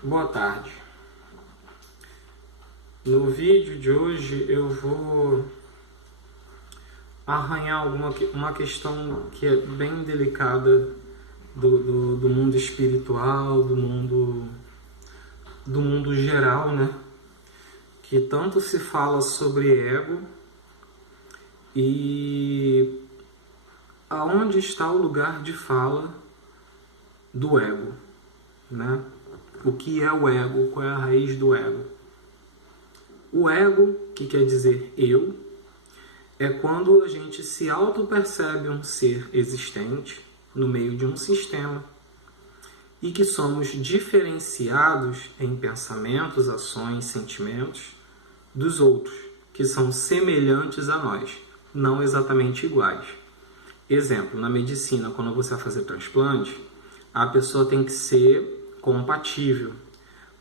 Boa tarde. No vídeo de hoje eu vou arranhar uma questão que é bem delicada do mundo espiritual, do mundo geral, né? Que tanto se fala sobre ego e aonde está o lugar de fala do ego, né? O que é o ego? Qual é a raiz do ego? O ego, que quer dizer eu, é quando a gente se auto-percebe um ser existente no meio de um sistema e que somos diferenciados em pensamentos, ações, sentimentos dos outros, que são semelhantes a nós, não exatamente iguais. Exemplo, na medicina, quando você vai fazer transplante, a pessoa tem que ser compatível,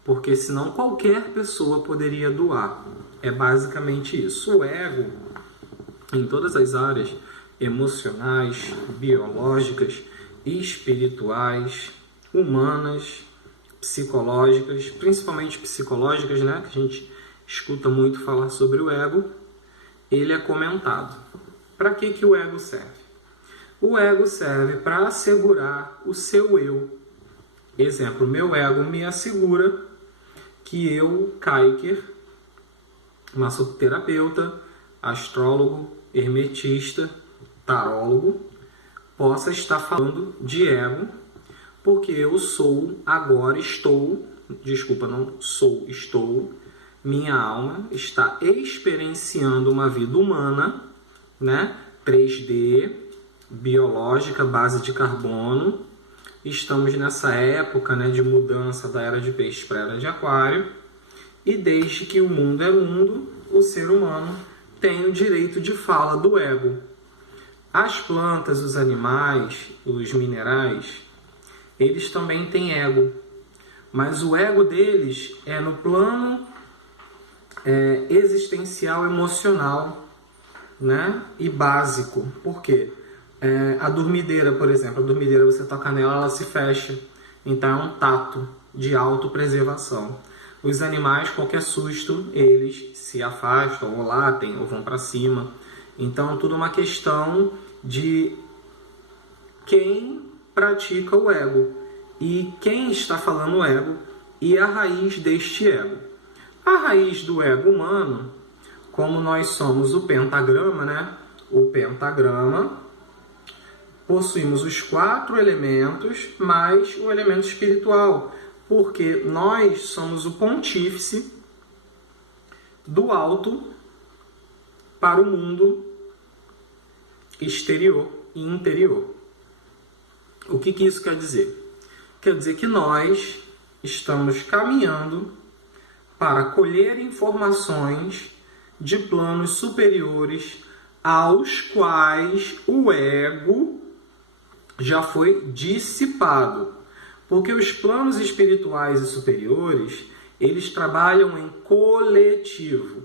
porque senão qualquer pessoa poderia doar. É basicamente isso. O ego, em todas as áreas emocionais, biológicas, espirituais, humanas, psicológicas, principalmente psicológicas, né? Que a gente escuta muito falar sobre o ego, ele é comentado. Para que o ego serve? O ego serve para assegurar o seu eu. Exemplo, meu ego me assegura que eu, Kaiker, massoterapeuta, astrólogo, hermetista, tarólogo, possa estar falando de ego, porque eu sou, agora estou, estou, minha alma está experienciando uma vida humana, né? 3D, biológica, base de carbono. Estamos nessa época, né, de mudança da era de peixe para a era de aquário, e desde que o mundo é mundo, o ser humano tem o direito de fala do ego. As plantas, os animais, os minerais, eles também têm ego, mas o ego deles é no plano existencial, emocional, né, e básico. Por quê? A dormideira, por exemplo, a dormideira, você toca nela, ela se fecha. Então é um tato de autopreservação. Os animais, qualquer susto, eles se afastam, ou latem, ou vão para cima. Então tudo uma questão de quem pratica o ego e quem está falando o ego e a raiz deste ego. A raiz do ego humano, como nós somos o pentagrama, né? O pentagrama, possuímos os 4 elementos mais o elemento espiritual, porque nós somos o pontífice do alto para o mundo exterior e interior. O que isso quer dizer? Quer dizer que nós estamos caminhando para colher informações de planos superiores aos quais o ego já foi dissipado. Porque os planos espirituais e superiores, eles trabalham em coletivo.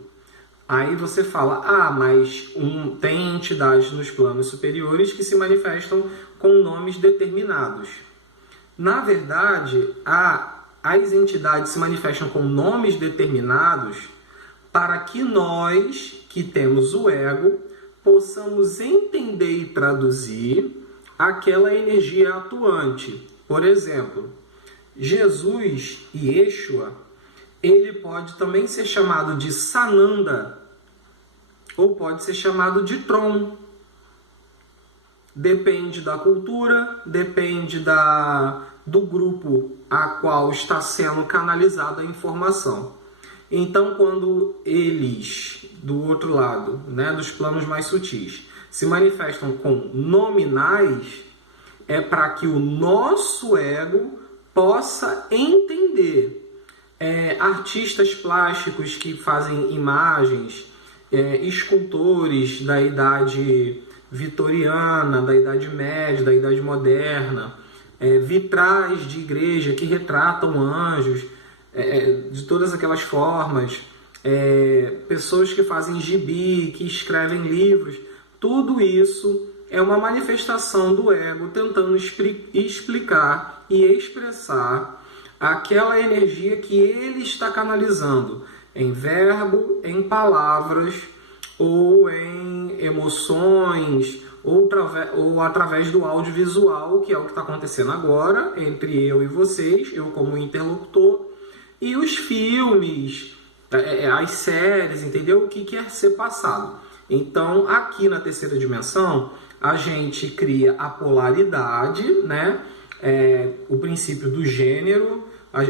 Aí você fala, mas tem entidades nos planos superiores que se manifestam com nomes determinados. Na verdade, as entidades se manifestam com nomes determinados para que nós, que temos o ego, possamos entender e traduzir aquela energia atuante. Por exemplo, Jesus, Yeshua, ele pode também ser chamado de Sananda ou pode ser chamado de Tron. Depende da cultura, depende do grupo a qual está sendo canalizada a informação. Então, quando eles, do outro lado, né, dos planos mais sutis, se manifestam com nominais, é para que o nosso ego possa entender. Artistas plásticos que fazem imagens, escultores da idade vitoriana, da idade média, da idade moderna, vitrais de igreja que retratam anjos de todas aquelas formas, pessoas que fazem gibi, que escrevem livros, tudo isso é uma manifestação do ego tentando explicar e expressar aquela energia que ele está canalizando em verbo, em palavras, ou em emoções, ou através do audiovisual, que é o que está acontecendo agora entre eu e vocês, eu como interlocutor, e os filmes, as séries, entendeu? O que quer ser passado. Então, aqui na terceira dimensão, a gente cria a polaridade, né? O princípio do gênero,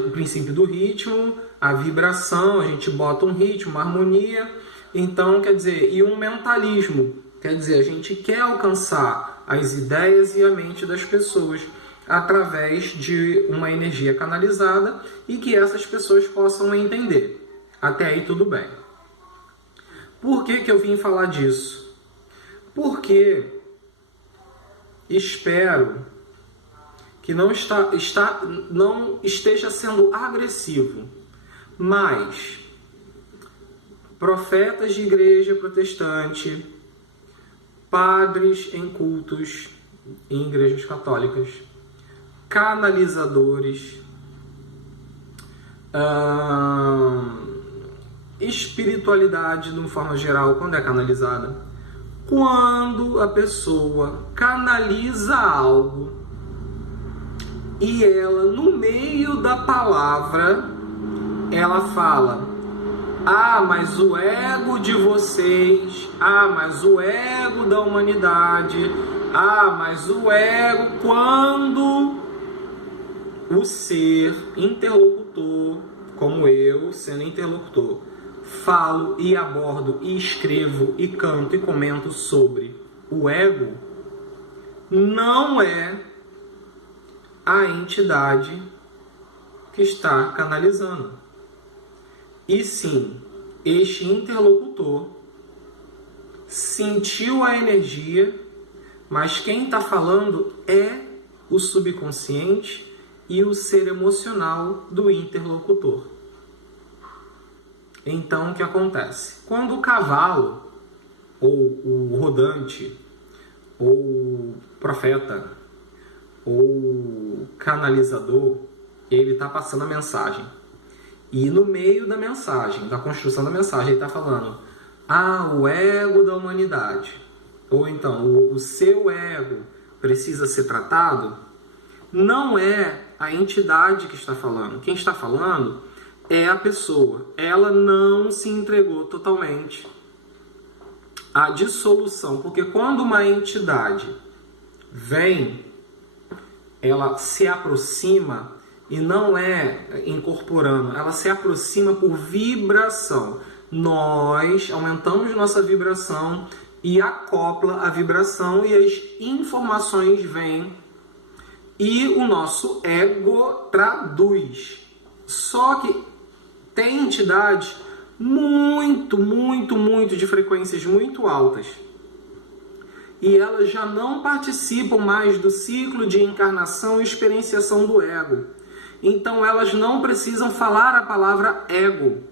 o princípio do ritmo, a vibração, a gente bota um ritmo, uma harmonia. Então, quer dizer, e um mentalismo. Quer dizer, a gente quer alcançar as ideias e a mente das pessoas através de uma energia canalizada e que essas pessoas possam entender. Até aí tudo bem. Por que eu vim falar disso? Porque espero que não esteja sendo agressivo, mas profetas de igreja protestante, padres em cultos em igrejas católicas, canalizadores, espiritualidade de uma forma geral, quando é canalizada, quando a pessoa canaliza algo e ela, no meio da palavra, ela fala: ah, mas o ego de vocês, ah, mas o ego da humanidade, ah, mas o ego, quando o ser interlocutor, como eu, sendo interlocutor, falo e abordo e escrevo e canto e comento sobre o ego, não é a entidade que está canalizando. E sim, este interlocutor sentiu a energia, mas quem está falando é o subconsciente e o ser emocional do interlocutor. Então, o que acontece? Quando o cavalo, ou o rodante, ou o profeta, ou o canalizador, ele está passando a mensagem. E no meio da mensagem, da construção da mensagem, ele está falando: ah, o ego da humanidade. Ou então, o seu ego precisa ser tratado. Não é a entidade que está falando. Quem está falando é a pessoa. Ela não se entregou totalmente à dissolução. Porque quando uma entidade vem, ela se aproxima, e não é incorporando, ela se aproxima por vibração. Nós aumentamos nossa vibração e acopla a vibração e as informações vêm e o nosso ego traduz. Só que tem entidades muito de frequências muito altas. E elas já não participam mais do ciclo de encarnação e experienciação do ego. Então elas não precisam falar a palavra ego.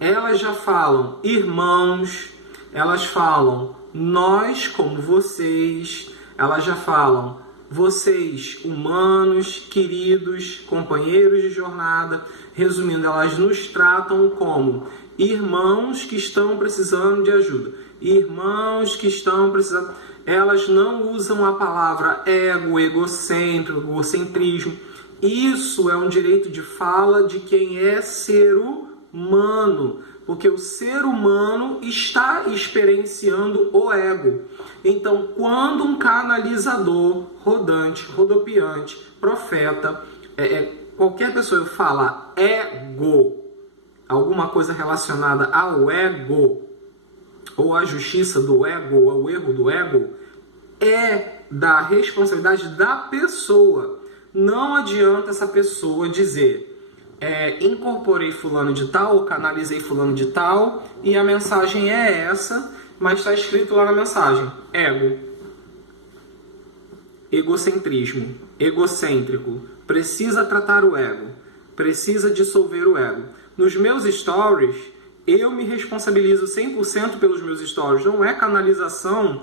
Elas já falam irmãos, elas falam nós como vocês, elas já falam vocês humanos, queridos, companheiros de jornada. Resumindo, elas nos tratam como irmãos que estão precisando de ajuda. Irmãos que estão precisando... Elas não usam a palavra ego, egocêntrico, egocentrismo. Isso é um direito de fala de quem é ser humano, porque o ser humano está experienciando o ego. Então, quando um canalizador, rodante, rodopiante, profeta, qualquer pessoa fala ego, alguma coisa relacionada ao ego, ou à justiça do ego, ou ao erro do ego, é da responsabilidade da pessoa. Não adianta essa pessoa dizer incorporei fulano de tal, ou canalizei fulano de tal, e a mensagem é essa, mas está escrito lá na mensagem: ego, egocentrismo, egocêntrico, precisa tratar o ego, precisa dissolver o ego. Nos meus stories, eu me responsabilizo 100% pelos meus stories, não é canalização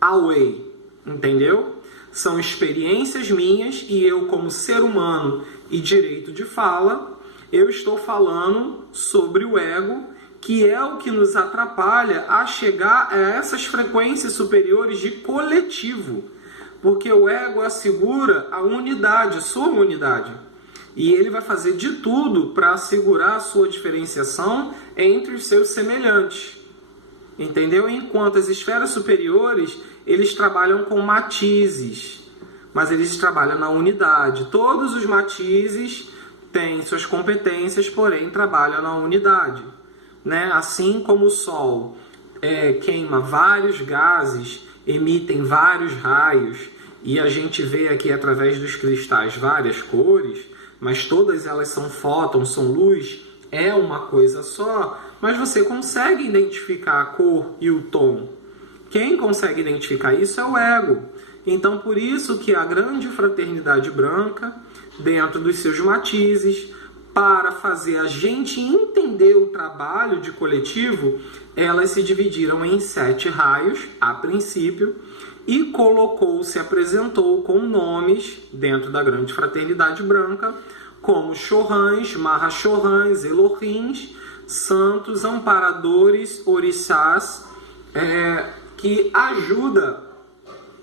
away, entendeu? São experiências minhas e eu, como ser humano e direito de fala, eu estou falando sobre o ego, que é o que nos atrapalha a chegar a essas frequências superiores de coletivo. Porque o ego assegura a unidade, sua unidade. E ele vai fazer de tudo para assegurar a sua diferenciação entre os seus semelhantes. Entendeu? Enquanto as esferas superiores, eles trabalham com matizes, mas eles trabalham na unidade. Todos os matizes têm suas competências, porém trabalham na unidade. Né? Assim como o Sol queima vários gases, emitem vários raios, e a gente vê aqui através dos cristais várias cores, mas todas elas são fótons, são luz, é uma coisa só, mas você consegue identificar a cor e o tom. Quem consegue identificar isso é o ego. Então, por isso que a grande fraternidade branca, dentro dos seus matizes, para fazer a gente entender o trabalho de coletivo, elas se dividiram em 7 raios, a princípio, e se apresentou com nomes dentro da grande fraternidade branca, como Chorãs, Mahachorãs, Elohims, santos, amparadores, orixás, que ajuda,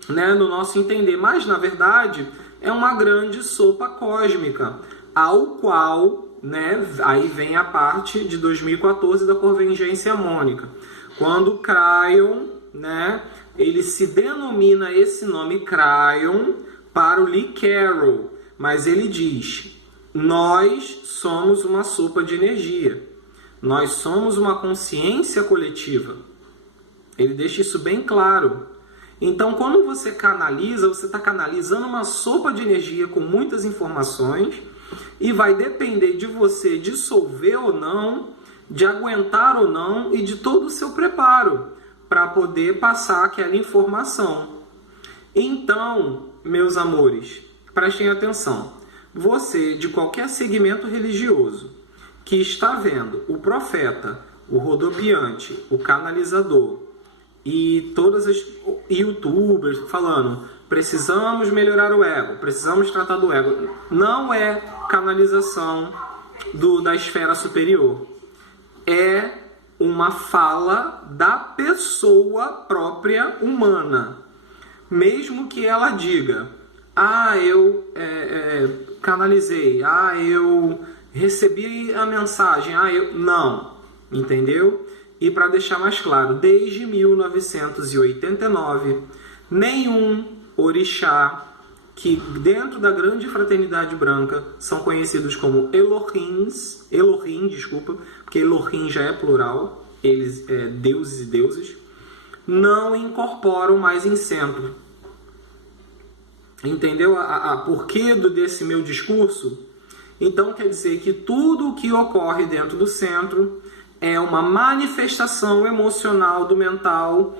né, no nosso entender. Mas, na verdade, é uma grande sopa cósmica, ao qual, né, aí vem a parte de 2014 da Convergência Harmônica. Quando Cryon, né, ele se denomina esse nome Cryon para o Lee Carroll, mas ele diz: nós somos uma sopa de energia, nós somos uma consciência coletiva. Ele deixa isso bem claro. Então, quando você canaliza, você está canalizando uma sopa de energia com muitas informações, e vai depender de você dissolver ou não, de aguentar ou não, e de todo o seu preparo para poder passar aquela informação. Então, meus amores, prestem atenção. Você, de qualquer segmento religioso, que está vendo o profeta, o rodopiante, o canalizador e todas as youtubers falando: precisamos melhorar o ego, precisamos tratar do ego, não é canalização da esfera superior. É uma fala da pessoa própria humana. Mesmo que ela diga: eu canalizei, eu recebi a mensagem, Não, entendeu? E para deixar mais claro, desde 1989, nenhum orixá, que dentro da grande fraternidade branca são conhecidos como Elohim, porque Elohim já é plural, eles deuses e deuses, não incorporam mais em centro. Entendeu a porquê desse meu discurso? Então quer dizer que tudo o que ocorre dentro do centro é uma manifestação emocional do mental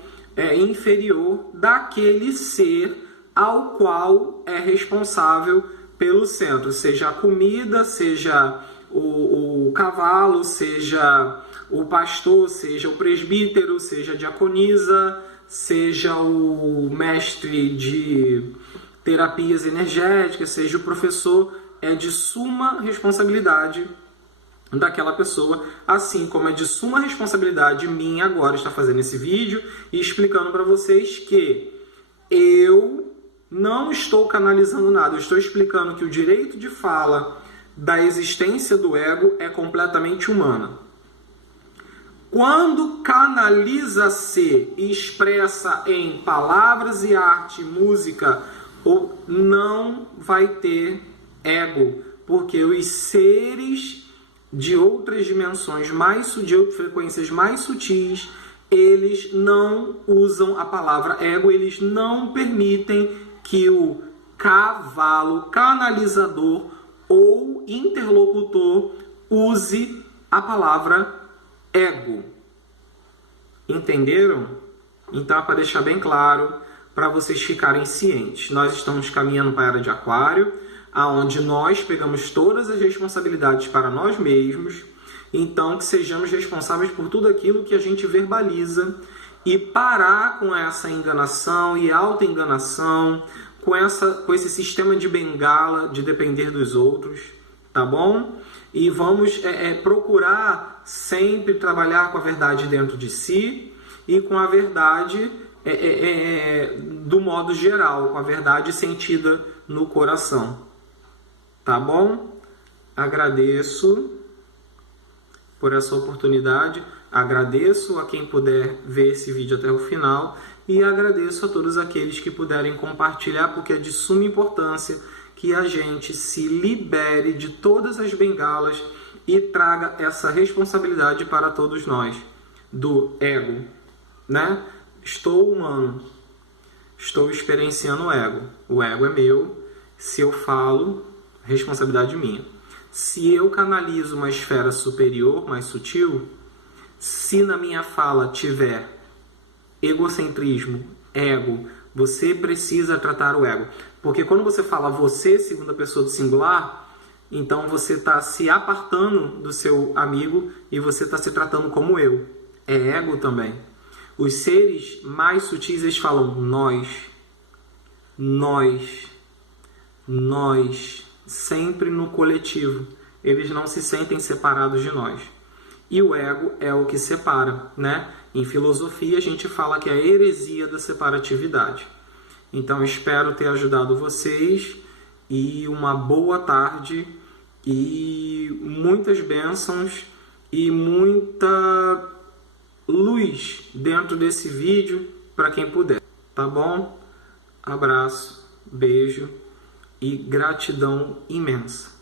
inferior daquele ser ao qual é responsável pelo centro, seja a comida, seja o cavalo, seja o pastor, seja o presbítero, seja a diaconisa, seja o mestre de terapias energéticas, seja o professor. É de suma responsabilidade daquela pessoa, assim como é de suma responsabilidade minha agora estar fazendo esse vídeo e explicando para vocês que eu não estou canalizando nada, eu estou explicando que o direito de fala da existência do ego é completamente humana. Quando canaliza-se e expressa em palavras e arte, música, não vai ter ego, porque os seres de outras dimensões, de frequências mais sutis, eles não usam a palavra ego, eles não permitem que o cavalo canalizador ou interlocutor use a palavra ego. Entenderam? Então é para deixar bem claro, para vocês ficarem cientes. Nós estamos caminhando para a Era de Aquário, aonde nós pegamos todas as responsabilidades para nós mesmos, então que sejamos responsáveis por tudo aquilo que a gente verbaliza e parar com essa enganação e auto-enganação, com esse sistema de bengala de depender dos outros, tá bom? E vamos procurar sempre trabalhar com a verdade dentro de si e com a verdade do modo geral, com a verdade sentida no coração, tá bom? Agradeço por essa oportunidade, agradeço a quem puder ver esse vídeo até o final e agradeço a todos aqueles que puderem compartilhar, porque é de suma importância que a gente se libere de todas as bengalas e traga essa responsabilidade para todos nós, do ego, né? Estou humano, estou experienciando o ego é meu, se eu falo, responsabilidade minha. Se eu canalizo uma esfera superior, mais sutil, se na minha fala tiver egocentrismo, ego, você precisa tratar o ego. Porque quando você fala você, segunda pessoa do singular, então você está se apartando do seu amigo e você está se tratando como eu. É ego também. Os seres mais sutis, eles falam nós, sempre no coletivo. Eles não se sentem separados de nós. E o ego é o que separa, né? Em filosofia a gente fala que é a heresia da separatividade. Então espero ter ajudado vocês e uma boa tarde e muitas bênçãos e muita luz dentro desse vídeo para quem puder, tá bom? Abraço, beijo e gratidão imensa.